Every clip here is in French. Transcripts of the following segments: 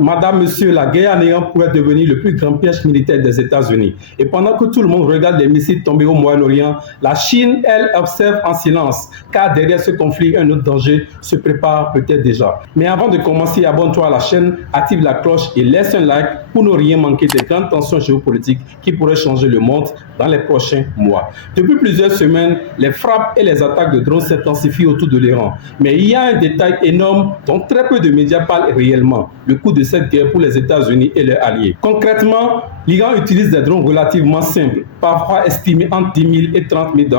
madame, monsieur, la guerre à néant pourrait devenir le plus grand piège militaire des États-Unis. Et pendant que tout le monde regarde les missiles tomber au Moyen-Orient, la Chine, elle, observe en silence, car derrière ce conflit, un autre danger se prépare peut-être déjà. Mais avant de commencer, abonne-toi à la chaîne, active la cloche et laisse un like pour ne rien manquer des grandes tensions géopolitiques qui pourraient changer le monde dans les prochains mois. Depuis plusieurs semaines, les frappes et les attaques de drones s'intensifient autour de l'Iran. Mais il y a un détail énorme dont très peu de médias parlent réellement, le coût de cette guerre pour les États-Unis et leurs alliés. Concrètement, l'Iran utilise des drones relativement simples, parfois estimés entre 10 000 et 30 000 $.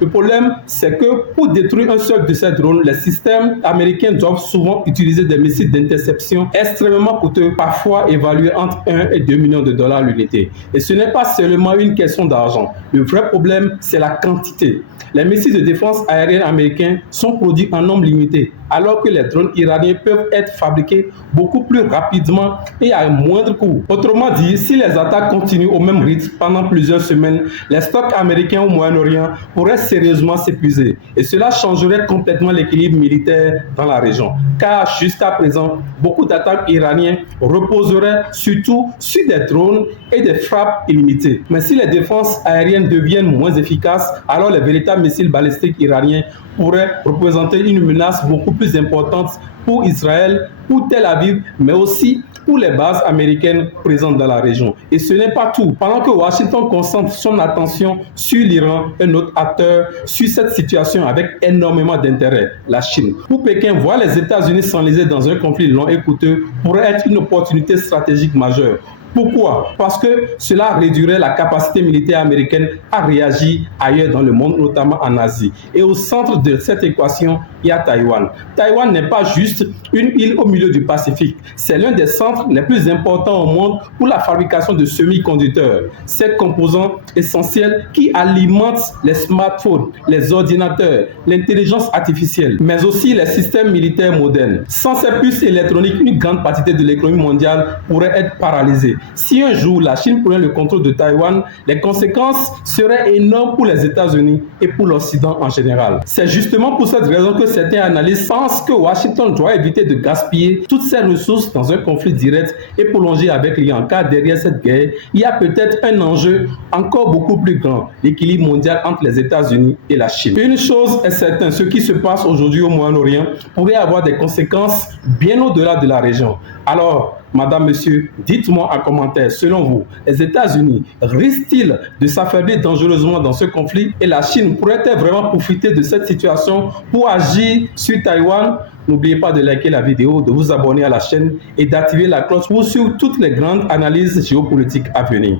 Le problème, c'est que pour détruire un seul de ces drones, les systèmes américains doivent souvent utiliser des missiles d'interception extrêmement coûteux, parfois évalués entre 1 et 2 millions de dollars l'unité. Et ce n'est pas seulement une question d'argent. Le vrai problème, c'est la quantité. Les missiles de défense aérienne américains sont produits en nombre limité, alors que les drones iraniens peuvent être fabriqués beaucoup plus rapidement et à un moindre coût. Autrement dit, si les attaques continuent au même rythme pendant plusieurs semaines, les stocks américains au Moyen-Orient pourraient sérieusement s'épuiser. Et cela changerait complètement l'équilibre militaire dans la région. Car jusqu'à présent, beaucoup d'attaques iraniennes reposeraient surtout sur des drones et des frappes illimitées. Mais si les défenses aériennes deviennent moins efficaces, alors les véritables missiles balistiques iraniens pourraient représenter une menace beaucoup plus importante pour Israël, pour Tel Aviv, mais aussi pour les bases américaines présentes dans la région. Et ce n'est pas tout. Pendant que Washington concentre son attention sur l'Iran, un autre acteur sur cette situation avec énormément d'intérêt, la Chine. Pour Pékin, voir les États-Unis s'enliser dans un conflit long et coûteux pourrait être une opportunité stratégique majeure. Pourquoi? Parce que cela réduirait la capacité militaire américaine à réagir ailleurs dans le monde, notamment en Asie. Et au centre de cette équation, il y a Taïwan. Taïwan n'est pas juste une île au milieu du Pacifique. C'est l'un des centres les plus importants au monde pour la fabrication de semi-conducteurs, ces composants essentiels qui alimentent les smartphones, les ordinateurs, l'intelligence artificielle, mais aussi les systèmes militaires modernes. Sans ces puces électroniques, une grande partie de l'économie mondiale pourrait être paralysée. Si un jour la Chine prenait le contrôle de Taïwan, les conséquences seraient énormes pour les États-Unis et pour l'Occident en général. C'est justement pour cette raison que certains analystes pensent que Washington doit éviter de gaspiller toutes ses ressources dans un conflit direct et prolongé avec l'Iran, car derrière cette guerre, il y a peut-être un enjeu encore beaucoup plus grand, l'équilibre mondial entre les États-Unis et la Chine. Une chose est certaine, ce qui se passe aujourd'hui au Moyen-Orient pourrait avoir des conséquences bien au-delà de la région. Alors, madame, monsieur, dites-moi en commentaire, selon vous, les États-Unis risquent-ils de s'affaiblir dangereusement dans ce conflit et la Chine pourrait-elle vraiment profiter de cette situation pour agir sur Taïwan? N'oubliez pas de liker la vidéo, de vous abonner à la chaîne et d'activer la cloche pour suivre toutes les grandes analyses géopolitiques à venir.